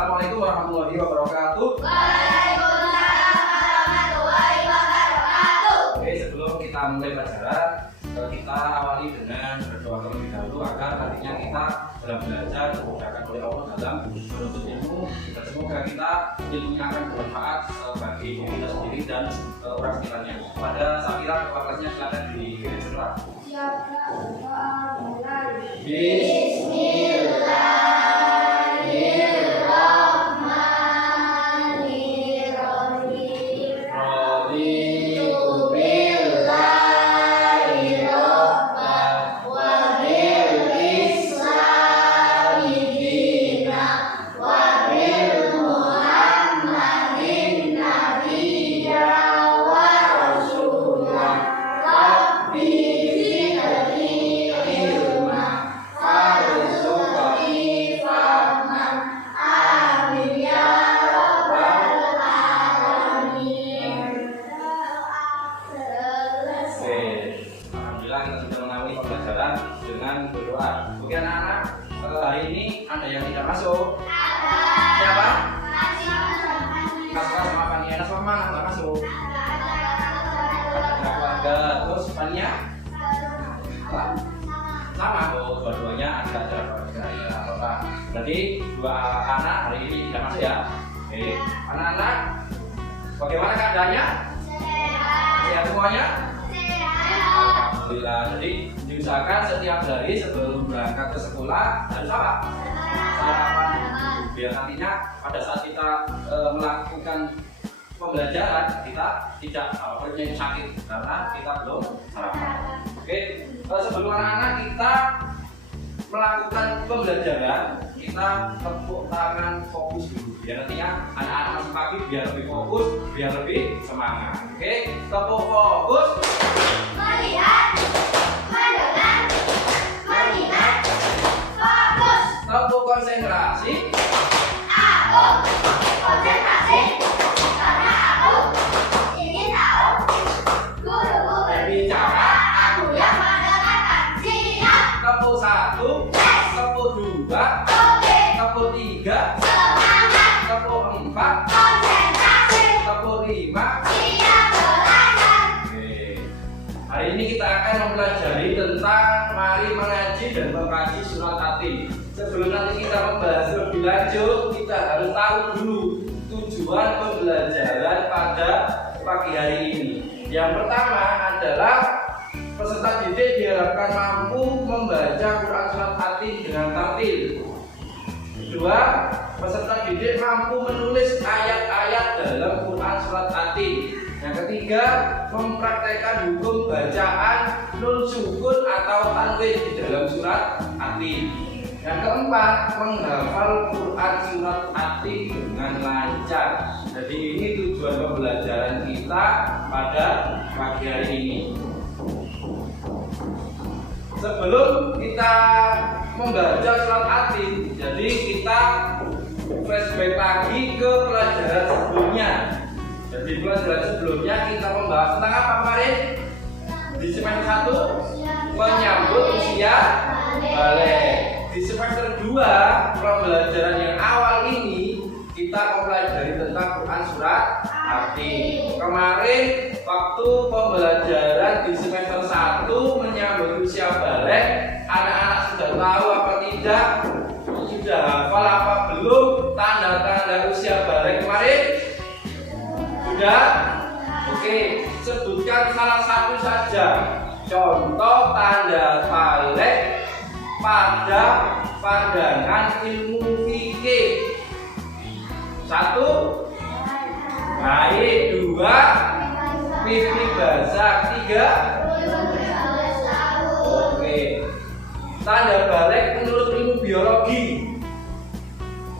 Assalamualaikum warahmatullahi wabarakatuh. Waalaikumsalam warahmatullahi wabarakatuh. Oke, sebelum kita mulai pelajaran, kita awali dengan berdoa terlebih dahulu agar nantinya kita dalam belajar dimudahkan oleh Allah dalam menuntut ilmu. Semoga kita ilmunya akan bermanfaat bagi diri kita sendiri dan orang sekitarnya. Pada Safira ketua kelasnya silakan dipersilakan. Dengan berdoa. Oke anak-anak, hari ini ada yang tidak masuk? Siapa? Kasih sama Fania. Sama mana nggak masuk? Ada keluarga. Terus Fania? Sama. Oh, dua-duanya ada keluarga ya. Apa? Berarti dua anak hari ini tidak masuk ya? Oke. Anak-anak, bagaimana keadaannya? Sehat semuanya? Alhamdulillah. Jadi diusahakan setiap hari sebelum berangkat ke sekolah harus apa? Sarapan. Biar nantinya pada saat kita melakukan pembelajaran kita tidak perutnya sakit karena kita belum sarapan. Oke, sebelum anak-anak kita melakukan pembelajaran kita tepuk tangan fokus dulu. Biar nantinya anak-anak masuk pagi biar lebih fokus, biar lebih semangat. Oke, tepuk fokus. Melihat, mendengar, mengingat, fokus. Tepuk konsentrasi. Aku konsentrasi karena aku ingin tahu. Guruku berbicara, aku yang mendengarkan. Siap. Tepuk satu, tepuk dua, Oke. tepuk tiga, Semangat. tepuk empat, Konsentrasi. tepuk lima. Siap belajar. Oke. Hari ini kita akan mempelajari tentang mari mengaji dan mengkaji surat At-Tin. Sebelum nanti kita membahas lebih lanjut, kita harus tahu dulu tujuan pembelajaran pada pagi hari ini. Yang pertama adalah peserta didik diharapkan mampu membaca Quran surat At-Tin dengan tartil. Kedua, peserta didik mampu menulis ayat-ayat dalam Quran surat At-Tin. Yang ketiga, mempraktekkan hukum bacaan nun sukun atau tanwin di dalam surat At-Tin. Yang keempat, menghafal Quran surat At-Tin dengan lancar. Jadi ini tujuan pembelajaran kita pada pagi hari ini. Sebelum kita membaca surat At-Tin, jadi kita flashback lagi ke pelajaran sebelumnya. Jadi pelajaran sebelumnya kita membahas tentang apa kemarin? Di semester 1 menyambut usia balik. Di semester 2 pembelajaran yang awal ini kita mempelajari tentang Quran surat At-Tin. Kemarin waktu pembelajaran di semester 1 menyambut usia balik, anak-anak sudah tahu apa tidak? Sudah hafal apa belum tanda-tanda usia balik kemarin? Sudah? Oke, sebutkan salah satu saja contoh tanda balik pada pandangan ilmu fikih. 1, baik. 2, fikih bahasa. 3, oke. Tanda balik menurut ilmu biologi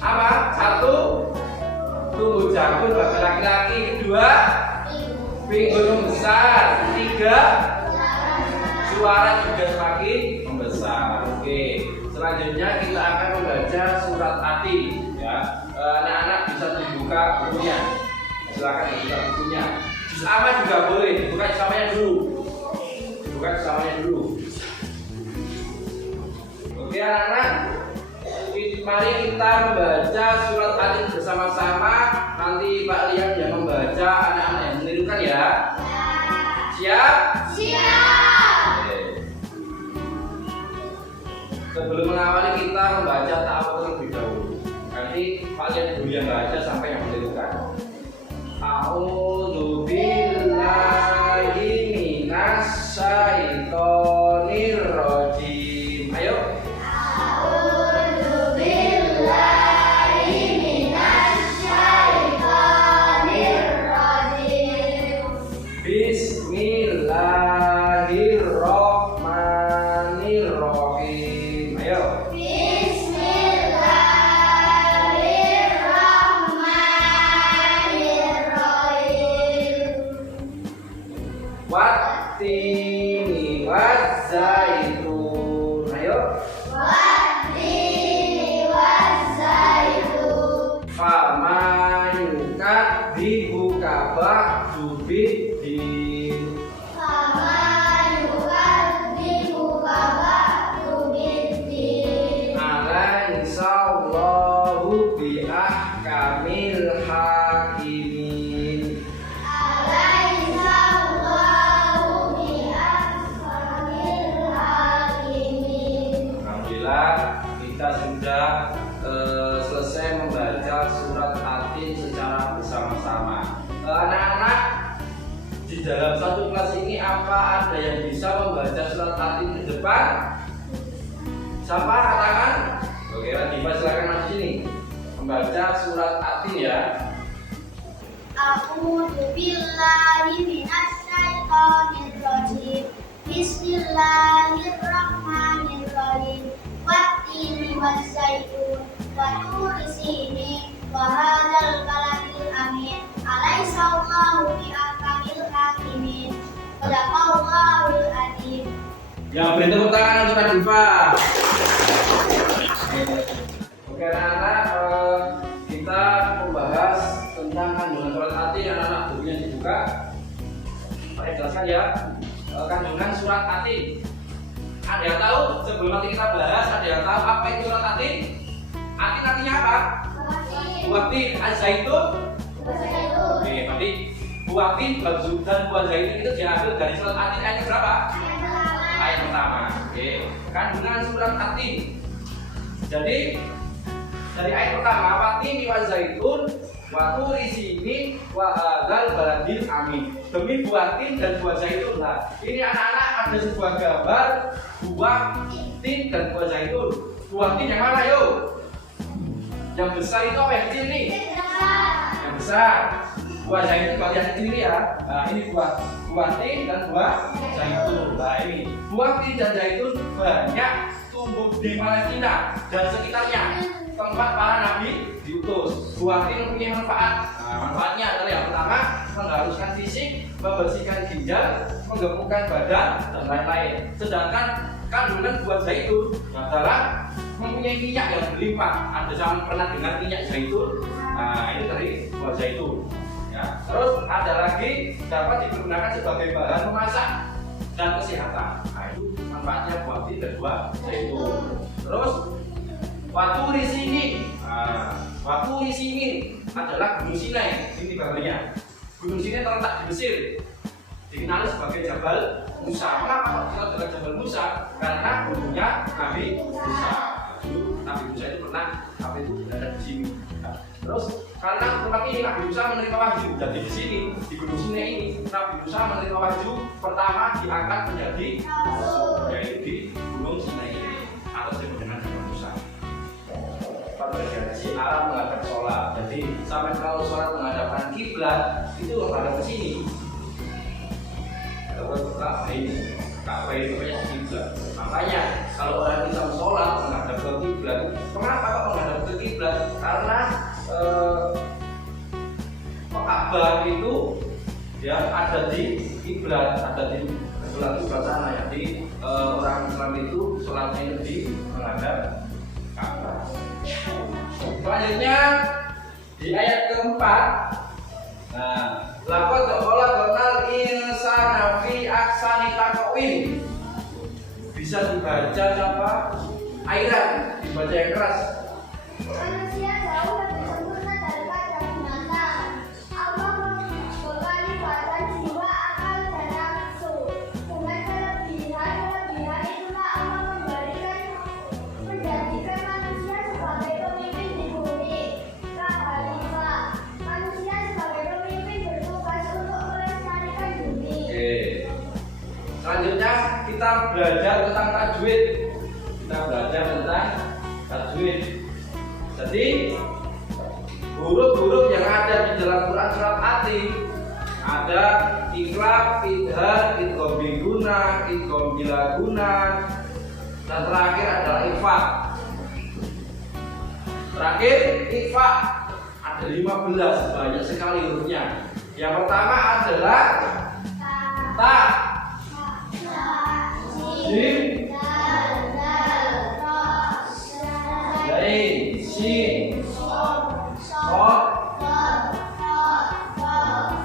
apa? 1, tumbuh jangkut bagi laki-laki. 2, pinggul membesar. 3, suara juga semakin membesar. Oke, selanjutnya kita akan membaca surat At-Tin ya. Anak-anak bisa dibuka bukunya. Silakan dibuka bukunya. Juz amma juga boleh, dibuka samanya dulu. Dibuka samanya dulu. Oke anak-anak, mari kita membaca surat bersama-sama. Nanti Pak Liam yang membaca, anak-anak yang menirukan ya. Siap? Siap. Oke. Sebelum mengawali kita membaca ta'awudz terlebih dahulu. Nanti Pak Liam dulu yang baca sampai yang menirukan. A'udzu billahi minasy syaithanir rajim. Ayo. A'udzu billahi minasy syaithanir rajim. Bismillahirrahmanirrahim. Ayo. Bismillahirrahmanirrahim. Wattini wazzaitun. Ayo. Wattini wazzaitun. Fama yukadzibu ba'du biddin. Fama yukadzibuka ba'du biddin. Alaihissallahu bi ahkamil hakimin. Alaihissallahu bi ahkamil hakimin. Alhamdulillah kita sudah selesai membaca surat At-Tin secara bersama-sama. Anak-anak di dalam satu kelas ini apa ada yang bisa membaca surat At-Tin di depan? Siapa katakan? Oke, Radifah silakan masuk sini membaca surat At-Tin ya. A'udzu billahi minasy syaithanir rajim. Bismillahirrahmanirrahim. Wattini wazzaitun wa turi sinin wa hadzal baladil amin. Alaihissallahu bi ahkamil hakimin. Sadaqallahul adzim. Yang beri tepuk tangan untuk Radifah. Oke anak-anak, kita membahas tentang kandungan surat At-Tin. Anak-anak bukunya dibuka. Saya jelaskan ya, kandungan surat At-Tin. Ada yang tahu? Sebelum nanti kita bahas, ada yang tahu apa itu surat At-Tin? At-Tin artinya apa? Buah tin, az-zaitun. Oke, berarti buah tin dan buah zaitun itu diambil dari surat At-Tin ayat berapa? Ayat pertama. Oke, kandungan surat At-Tin. Jadi dari ayat pertama, wattini wazzaitun wa turi sinin wa hadzal baladil amin. Demi buah tin dan buah zaitun. Nah, ini anak-anak ada sebuah gambar buah tin dan buah zaitun. Buah tin yang mana yuk? Yang besar itu apa yang kecil nih? Yang besar. Buah zaitun kalau yang kecil ini ya. Nah, ini buah tin dan buah zaitun. Nah, ini buah tin dan zaitun banyak tumbuh di Palestina dan sekitarnya, tempat para nabi diutus. Buah tin mempunyai manfaat. Nah, manfaatnya adalah yang pertama, mengharuskan fisik, membersihkan ginjal, menggemukkan badan dan lain-lain. Sedangkan kandungan buah zaitun adalah mempunyai minyak yang berlimpah. Ada yang pernah dengar minyak zaitun? Nah, ini dari buah zaitun. Ya. Terus ada lagi dapat digunakan sebagai bahan memasak dan kesehatan. Nah, itu manfaatnya buah tin dan buah zaitun. Terus waturi sinin. Nah, waturi sinin adalah Gunung Sinai. Ini gambarnya. Gunung Sinai terletak di Mesir. Dikenal sebagai Jabal Musa. Kenapa kok dikenal sebagai Jabal Musa? Karena gunungnya Nabi Musa. Dulu Nabi Musa itu pernah berada di sini. Nah, terus karena tempat ini Nabi Musa menerima wahyu. Jadi di sini di Gunung Sinai ini Nabi Musa menerima wahyu pertama diangkat menjadi rasul, yaitu di Gunung Sinai ini atau disebut dengan Jabal Musa. Si Arab menghadap sholat. Jadi sampai kalau sholat menghadapkan kiblat itu menghadap ke sini. Ka'bah ini punya kiblat. Makanya kalau orang Islam sholat menghadap ke kiblat, kenapa kok menghadap ke kiblat? Karena Ka'bah itu ya ada di kiblat, ada di kiblat sana ya. Jadi orang Islam itu sholatnya di menghadap Ka'bah. Selanjutnya di ayat keempat, nah, laqad khalaqnal insana fi ahsani taqwim. Bisa dibaca apa? Airan, dibaca yang keras. Manusia jauh lebih sempurna dari kita belajar tentang tajwid. Kita belajar tentang tajwid. Jadi huruf-huruf yang ada di dalam Quran surat Atin ada iqlab, idhar, idgham biguna, idgham bilaguna, dan terakhir adalah ikhfa. Terakhir ikhfa ada 15, banyak sekali hurufnya. Yang pertama adalah ta, jim, zain, shin, shod,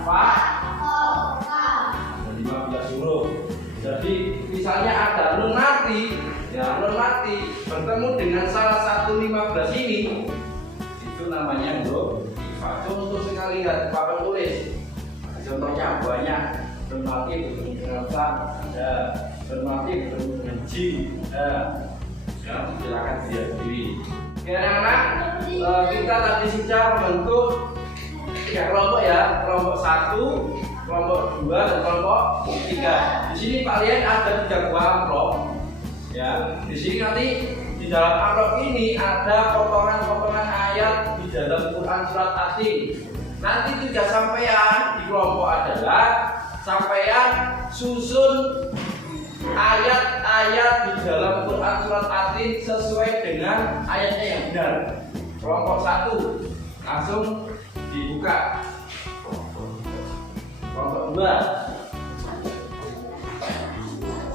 fa. Ada 15 huruf. Jadi misalnya ada nun mati, ya nun mati bertemu dengan salah satu 15 ini, itu namanya huruf ikhfa. Contoh sekali lihat papan tulis. Contohnya banyak. Nun mati bertemu dengan ta, ada nun mati bertemu dengan jim, ada. Ya, silakan dilihat sendiri. Oke anak-anak, kita tadi sudah membentuk 3 kelompok ya, kelompok 1, kelompok 2, dan kelompok 3. Di sini kalian ada 3 buah amplop. Ya, di sini nanti di dalam amplop ini ada potongan-potongan ayat di dalam Quran surat Atin. Nanti tugas sampean di kelompok adalah sampean susun ayat-ayat di dalam Quran surat Atin sesuai dengan ayatnya yang benar. Kelompok 1 langsung dibuka. Kelompok 2,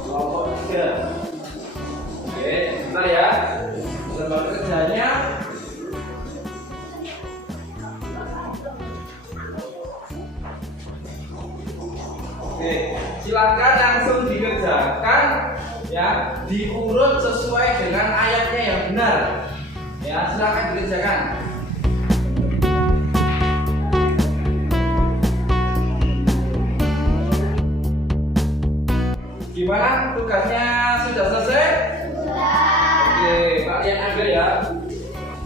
kelompok 3. Oke, bentar ya. Sebab kerjanya oke, silakan langsung dikerjakan ya, diurut sesuai dengan ayatnya yang benar. Ya, silakan dikerjakan. Gimana tugasnya, sudah selesai? Sudah. Oke, kalian ambil ya.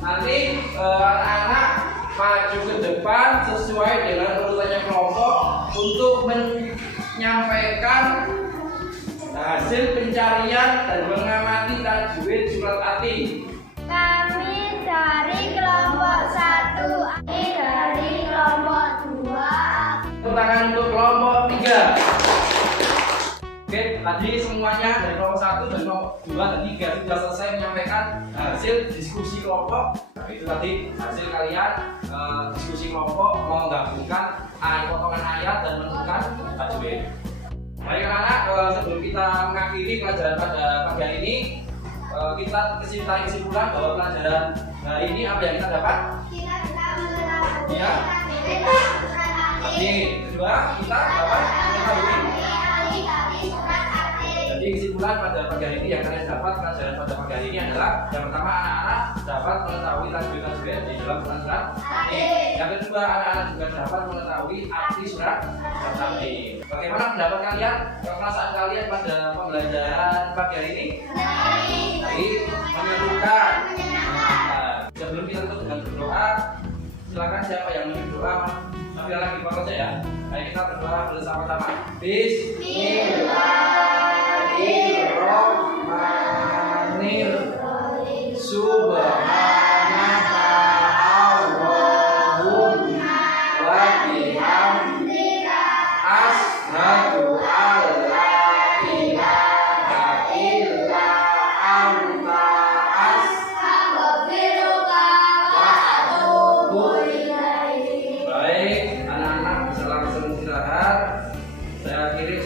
Nanti anak-anak maju ke depan sesuai dengan urutannya kelompok untuk menyampaikan hasil pencarian dan mengamati tajwid surat Atin. Kami dari kelompok 1, kami dari kelompok 2. Tepuk tangan untuk kelompok 3. Oke, tadi semuanya dari kelompok 1 dan kelompok 2 dan 3 sudah selesai menyampaikan hasil diskusi kelompok. Nah, itu tadi hasil kalian diskusi kelompok menggabungkan potongan ayat dan menentukan tajwid. Baik anak-anak, sebelum kita mengakhiri pelajaran pada pagi hari ini, kita tarik kesimpulan bahwa pelajaran hari ini apa yang kita dapat? Ya. Oke, kedua kita dapat mengetahui. Jadi kesimpulan pada pagi hari ini yang kalian dapat pelajaran pada pagi hari ini adalah yang pertama, anak-anak dapat mengetahui tajwid di dalam Quran surat Atin. Yang kedua, anak-anak juga dapat mengetahui arti surat Atin. Bagaimana pendapat kalian? Perasaan kalian pada pembelajaran pagi hari ini? Baik, menyenangkan. Nah, sebelum kita tutup dengan berdoa, silakan siapa yang mau berdoa, ambil lagi foto saya ya. Baik, kita berdoa bersama-sama. Bismillahirrahmanirrahim. Subhanaka Allahumma wa bihamdika asyhadu an la ilaha illa anta Astaghfiruka wa atubu ilaik. Baik, anak-anak bisa langsung istirahat. Saya akhiri